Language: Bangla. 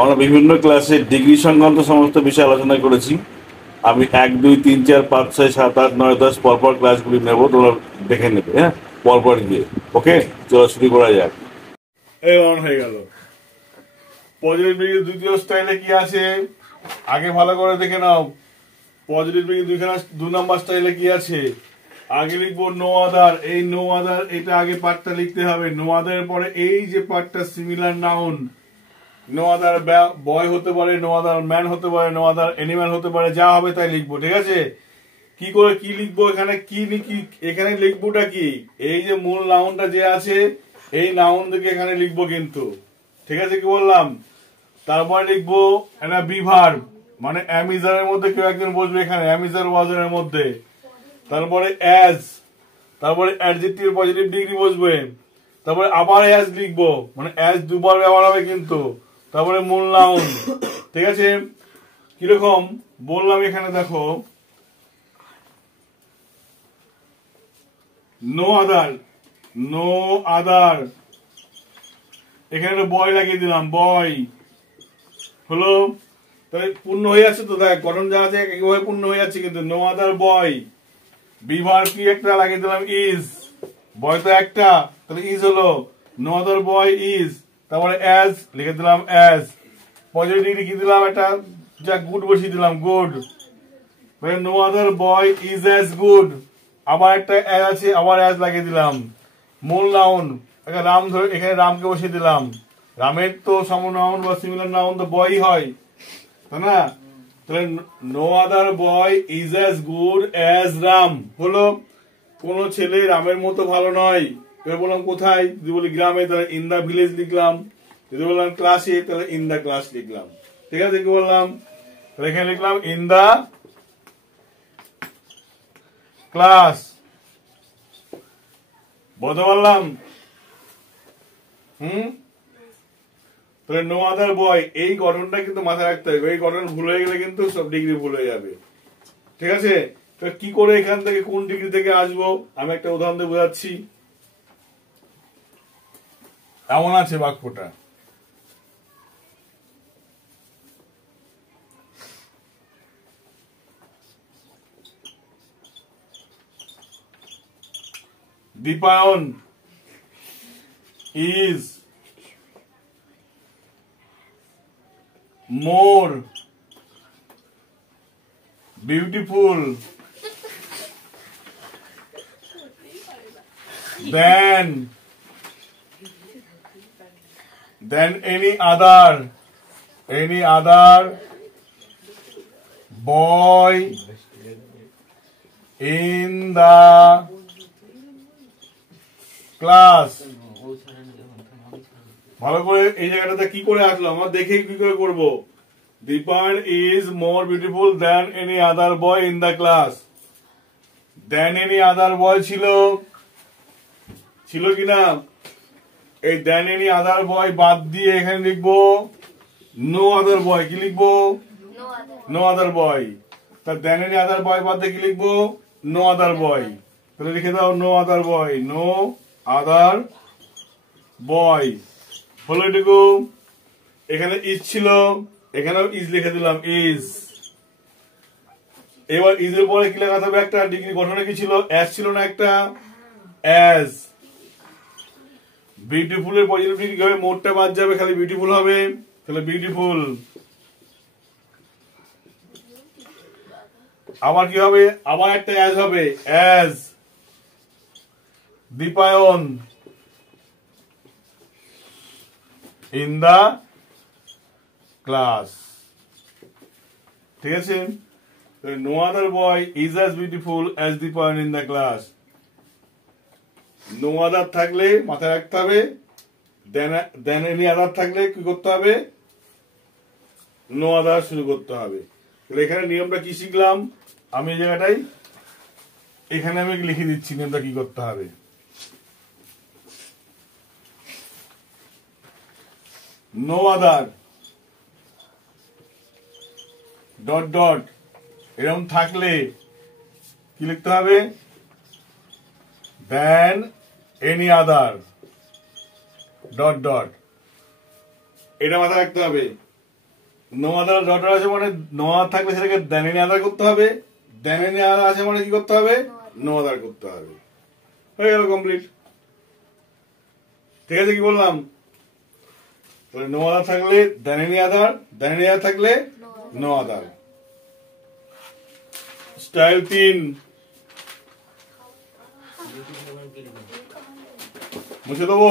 আমরা বিভিন্ন ক্লাসে ডিগ্রি সংক্রান্ত সমস্ত বিষয়ে আলোচনা করেছি। আমি 1, 2, 3, 4, 5, 6, 7, 8, 9, 10 পরপর ক্লাসগুলি নেব, তোমরা দেখে নেবে। হ্যাঁ, পরপর গিয়ে। ওকে, চলো শুরু করা যাক। এই অন হয়ে গেল। পজিটিভ ডিগ্রি দ্বিতীয় স্টাইলে কি আছে আগে ভালো করে দেখে নাও। পজিটিভ ডিগ্রি 2 নম্বর স্টাইলে কি আছে আগে লিখবো নো আদার। এই নো আদার এটা আগে পার্টটা লিখতে হবে। নো আদার পরে এই যে পার্টটা সিমিলার নাউন, নো আদার বয় হতে পারে, নো আদার ম্যান হতে পারে, নো আদার এনিম্যাল হতে পারে, যা হবে তাই লিখবো। ঠিক আছে, কি করে কি লিখবো এখানে, কি লিখি এখানে লিখবোটা কি, এই যে মূল নাউনটা যে আছে এই নাউন থেকে এখানে লিখবো কিন্তু। ঠিক আছে, কি বললাম? তারপরে লিখবো একটা বিভার্ব, মানে অ্যামিজারের মধ্যে কেউ একজন বসবে এখানে, অ্যামিজার ওয়াজারের মধ্যে। তারপরে অ্যাজ, তারপরে অ্যাডজেক্টিভ পজিটিভ ডিগ্রি বসবে। তারপরে আবার অ্যাজ লিখবো, মানে অ্যাজ দুবার ব্যবহার হবে কিন্তু। তারপরে মূল নাউন। ঠিক আছে, কিরকম বললাম এখানে দেখো, নো আদার, নো আদার, এখানে একটা বয় লাগিয়ে দিলাম, বয় হলো। তাহলে পূর্ণ হয়ে যাচ্ছে তো, দেখ গঠন যা আছে একইভাবে পূর্ণ হয়ে যাচ্ছে কিন্তু। নো আদার বয়, বিভার্ব কি একটা লাগিয়ে দিলাম ইজ, বয় তো একটা, তাহলে ইজ হলো। নো আদার বয় ইজ, তারপরে অ্যাজ লিখে দিলাম অ্যাজ, পজিটিভ ডিগ্রি কি দিলাম একটা, যা গুড বসিয়ে দিলাম good. No other boy is as good, আবার একটা অ্যাজ আছে আবার অ্যাজ লাগিয়ে দিলাম। মূল নাউন রাম ধরে এখানে রামকে বসিয়ে দিলাম। রামের তো সম নাউন বা সিমিলার নাউন তো বয়ই হয়, তাই না? তাহলে no other boy is as good as Ram হলো। কোন ছেলে রামের মতো ভালো নয়। এবার বললাম কোথায়, যদি বলি গ্রামে তাহলে ইন দা ভিলেজ লিখলাম, যদি বললাম ক্লাসে তাহলে ইন দা ক্লাস লিখলাম। ঠিক আছে, কি বললাম? তাহলে এখানে লিখলাম ইন দা ক্লাস, বলতে পারলাম? তাহলে নো আদার বয়, এই গঠনটা কিন্তু মাথায় রাখতে হবে। এই গঠন ভুল হয়ে গেলে কিন্তু সব ডিগ্রি ভুল হয়ে যাবে। ঠিক আছে, তো কি করে এখান থেকে কোন ডিগ্রি থেকে আসবো আমি একটা উদাহরণ দিয়ে বোঝাচ্ছি। এমন আছে বাক্যটা, Dipayan is more beautiful than any other boy in the class. ভালো করে এই জায়গাটাতে কি করে আসলো আমার দেখে কি করে করবো। Dipayan is more beautiful than any other boy in the class. Than any other boy ছিল কিনা? এই দ্যান এনি আদার বয় বাদ দিয়ে এখানে লিখবো নো আদার বয়। কি লিখবো? নো আদার বয়। তা দ্যান এনি আদার বয় বাদ দিয়ে কি লিখবো? নো আদার বয়। তাহলে লিখে দাও নো আদার বয়, নো আদার বয় হলো এটুকু। এখানে ইজ ছিল, এখানেও ইজ লিখে দিলাম ইজ। এবার ইজের পরে কি লেখা হবে? একটা ডিগ্রি গঠনে কি ছিল? অ্যাজ ছিল না একটা? অ্যাজ। বিউটিফুল এর পজিটিভ ডিগ্রি হবে, মোটটা বাদ যাবে, খালি বিউটিফুল হবে। তাহলে বিউটিফুল। আবার কি হবে? আবার একটা অ্যাজ হবে, as Dipayan in the class. ঠিক আছে, no other boy is as beautiful as Dipayan in the class. No other থাকলে মাথায় রাখতে হবে, দেন এনি আদার থাকলে কি করতে হবে? নো আদার শুরু করতে হবে। তাহলে এখানে নিয়মটা কি শিখলাম আমি এই জায়গাটাই, এখানে আমি লিখে দিচ্ছি নিয়মটা কি করতে হবে। নো আদার ডট ডট এরকম থাকলে কি লিখতে হবে? Than any other dot dot, এটা মাথায় রাখতে হবে। নো আদার ডটার আছে মানে নো আদার থাকলে সেটাকে দেন এনি আদার করতে হবে, দেন এনি আদার আছে মানে কি করতে হবে, নো আদার করতে হবে। হয়ে গেল কমপ্লিট। ঠিক আছে, কি বললাম? তাহলে নো আদার থাকলে than any other, than any other থাকলে নো আদার। স্টাইল 3 মুছে দেবো।